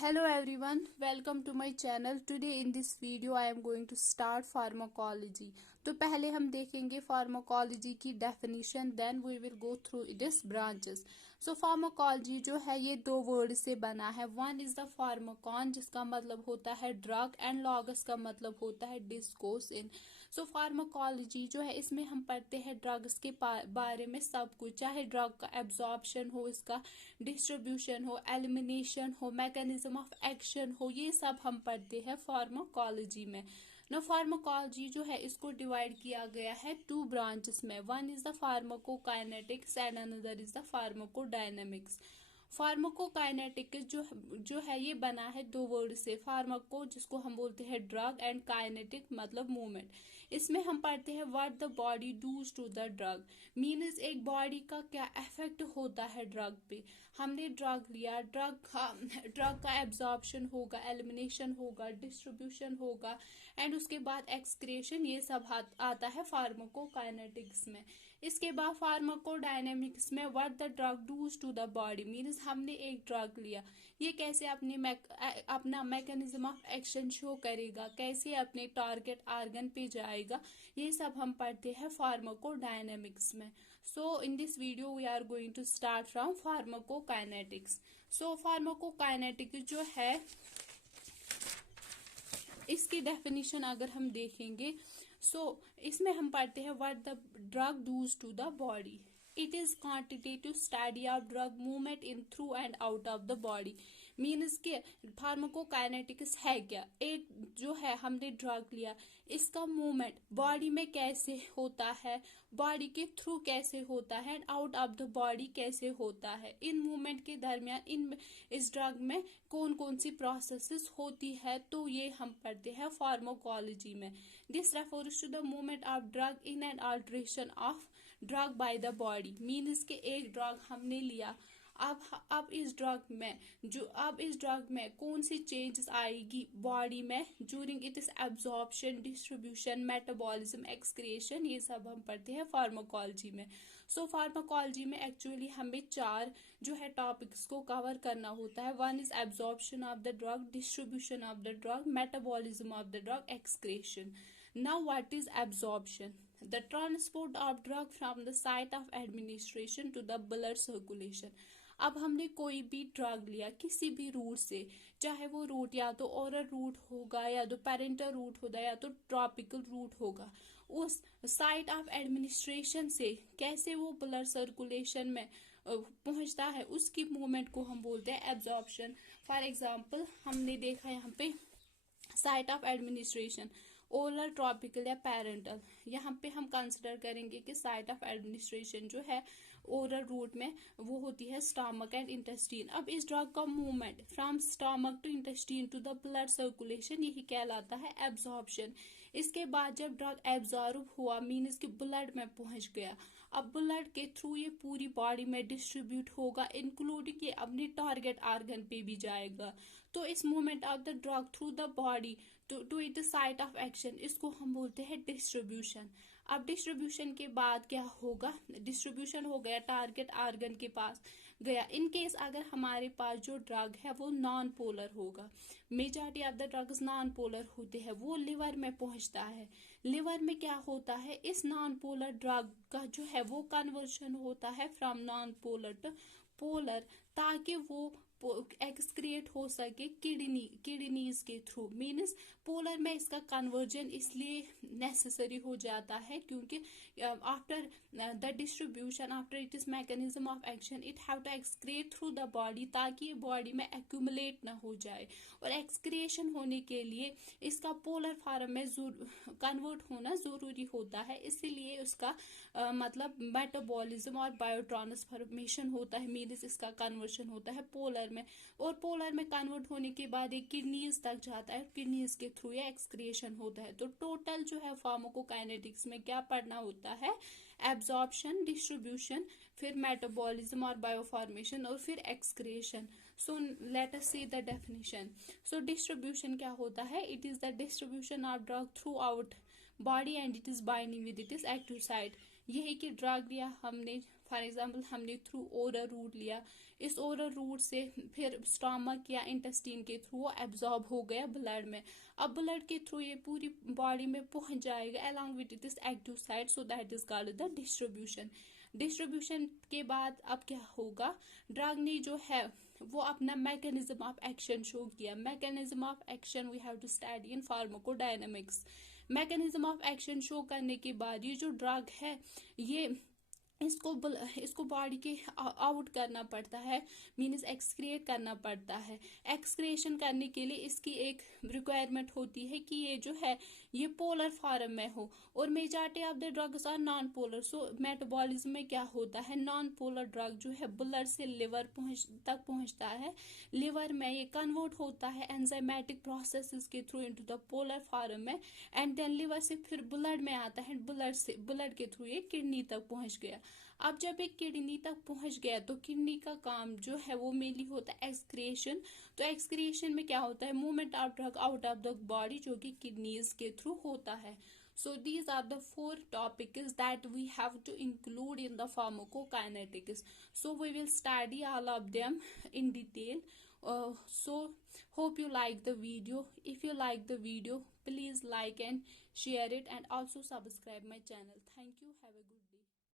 Hello everyone, welcome to my channel. Today in this video I am going to start pharmacology. तो पहले हम देखेंगे pharmacology की definition, then we will go through its branches. So pharmacology जो है ये दो वर्ड से बना है. One is the pharmacon जिसका मतलब होता है drug and logos का मतलब होता है discourse in. So pharmacology जो है इसमें हम पढ़ते हैं drugs के बारे में सब कुछ, चाहे drug का absorption हो, इसका distribution हो, elimination हो, mechanism ऑफ एक्शन हो, ये सब हम पढ़ते हैं फार्माकोलॉजी में. ना फार्माकोलॉजी जो है इसको डिवाइड किया गया है टू ब्रांचेस में. One is the pharmacokinetics and another is the pharmacodynamics. Pharmacokinetics जो है ये बना है दो वर्ड से. फार्माको जिसको हम बोलते हैं ड्रग एंड काइनेटिक मतलब मूवमेंट. इसमें हम पढ़ते हैं what the body does to the drug. Means एक बॉडी का क्या इफेक्ट होता है ड्रग पे. हमने ड्रग लिया, ड्रग का एब्जॉर्प्शन होगा, एलिमिनेशन होगा, डिस्ट्रीब्यूशन होगा एंड उसके बाद एक्सक्रेशन, ये सब आता है फार्माकोकाइनेटिक्स में. इसके बाद फार्माकोडायनेमिक्स में what the drug does to the body. Means हमने एक ड्रग लिया, ये कैसे अपना मैकेनिज्म ऑफ एक्शन शो करेगा, कैसे अपने टारगेट आर्गन पे जाएगा, ये सब हम पढ़ते हैं फार्माकोडायनेमिक्स में. So in this video we are going to start from pharmacokinetics. So pharmacokinetics जो है इसकी डेफिनेशन अगर हम देखेंगे, इसमें हम पढ़ते हैं what the drug does to the body. It is quantitative study of drug movement in through and out of the body. Means के फार्माकोकाइनेटिक्स है क्या. एक जो है हमने ड्रग लिया, इसका मूवमेंट बॉडी में कैसे होता है, बॉडी के थ्रू कैसे होता है and out of the body कैसे होता है. इन मूवमेंट के दरमियान इस ड्रग में कौन कौन सी प्रोसेसेस होती है, तो ये हम पढ़ते हैं फार्माकोलॉजी में. This refers to the movement of drug in and alteration of drug by the body. Means के एक ड्रग हमने लिया, अब इस ड्रग में कौन सी चेंजेस आएगी बॉडी में during its absorption, distribution, metabolism, excretion, ये सब हम पढ़ते हैं फार्माकोलॉजी में. सो फार्माकोलॉजी में एक्चुअली हमें चार जो है टॉपिक्स को कवर करना होता है. One is absorption of the drug, distribution of the drug, metabolism of the drug, excretion. Now what is absorption? The transport of drug from the site of administration to the blood circulation. अब हमने कोई भी drug लिया किसी भी root से, चाहे वो रूट या तो ओरल रूट होगा या तो पेरेंटल रूट होगा या तो ट्रॉपिकल रूट होगा, उस साइट ऑफ एडमिनिस्ट्रेशन से कैसे वो ब्लड सर्कुलेशन में पहुंचता है, उसकी मूवमेंट को हम बोलते हैं एब्जॉर्प्शन. फॉर एग्जाम्पल हमने देखा यहाँ पे site of administration oral, tropical या पेरेंटल. यहाँ पे हम कंसिडर करेंगे कि साइट ऑफ एडमिनिस्ट्रेशन जो है ओरल रूट में वो होती है स्टमक एंड इंटेस्टीन. अब इस ड्रग का movement from stomach to intestine to the blood circulation, यही कहलाता है एब्जॉर्प्शन. इसके बाद जब ड्रग एब्जॉर्ब हुआ मीन्स कि ब्लड में पहुंच गया, अब ब्लड के थ्रू ये पूरी बॉडी में डिस्ट्रीब्यूट होगा, इंक्लूडिंग ये अपने टारगेट आर्गन पे भी जाएगा. तो इस movement of the drug through the body to it site of action, इसको हम बोलते हैं डिस्ट्रीब्यूशन. अब डिस्ट्रीब्यूशन के बाद क्या होगा, डिस्ट्रीब्यूशन हो गया, टारगेट आर्गन के पास गया. इन केस अगर हमारे पास जो ड्रग है वो नॉन पोलर होगा, majority of the drugs non polar होते हैं, वो लिवर में पहुंचता है. लिवर में क्या होता है, इस नॉन पोलर ड्रग का जो है वो कन्वर्शन होता है from non polar to polar, ताकि वो एक्सक्रिएट हो सके किडनीज के थ्रू. मीन्स पोलर में इसका कन्वर्जन इसलिए नेसेसरी हो जाता है क्योंकि after the distribution, after it is mechanism of action, it have to excrete through the body ताकि बॉडी में एक्यूमुलेट ना हो जाए. और एक्सक्रिएशन होने के लिए इसका पोलर फॉर्म में कन्वर्ट होना जरूरी होता है, इसीलिए उसका मतलब मेटाबॉलिज्म और बायोट्रांसफॉर्मेशन होता है. मीन्स इसका कन्वर्शन होता है पोलर में, और पोलर में कन्वर्ट होने के बाद एक किडनीज तक जाता है, किडनीज के थ्रू ये एक्सक्रिएशन होता है. तो टोटल जो है फार्माकोकाइनेटिक्स में क्या पढ़ना होता है, एब्जॉर्प्शन, डिस्ट्रीब्यूशन, फिर मेटाबॉलिज्म और बायोफॉर्मेशन और फिर excretion. So let us see the definition. So distribution क्या होता है, it is the distribution of drug through out body and it is binding with it is active site. यही कि ड्रग लिया हमने फॉर एग्जांपल हमने थ्रू ओरल रूट लिया, इस ओरल रूट से फिर स्टमक या इंटेस्टाइन के थ्रू वो एब्जॉर्ब हो गया ब्लड में। अब ब्लड के थ्रू ये पूरी बॉडी में पहुंच जाएगा along with this active site, so that is called the distribution. Distribution के बाद अब क्या होगा, ड्रग ने जो है वो अपना मैकेनिज्म ऑफ एक्शन शो किया। Mechanism of action we have to study in pharmacodynamics. Mechanism of action show करने के बाद ये जो ड्रग है ये इसको बॉडी के आउट करना पड़ता है, मीन्स एक्सक्रिएट करना पड़ता है। एक्सक्रिएशन करने के लिए इसकी एक रिक्वायरमेंट होती है कि ये जो है ये पोलर फॉर्म में हो, और majority of the drugs are non polar. So metabolism में क्या होता है, नॉन पोलर ड्रग जो है ब्लड से लिवर तक पहुंचता है, लिवर में ये कन्वर्ट होता है एंजाइमेटिक प्रोसेसेस के through into the polar form में, एंड देन लिवर से फिर ब्लड में आता है, ब्लड के थ्रू ये किडनी तक पहुंच गया। अब जब एक किडनी तक पहुंच गया तो किडनी का काम जो है वो मेनली होता है एक्सक्रिएशन। तो एक्सक्रिएशन में क्या होता है, movement of drug out of the body, जो कि किडनीज के थ्रू होता है। So these are the 4 topics that we have to include in the pharmacokinetics. So we will study all of them in detail. So hope you like the video. If you like the video, please like and share it, and also subscribe my channel. Thank you. Have a good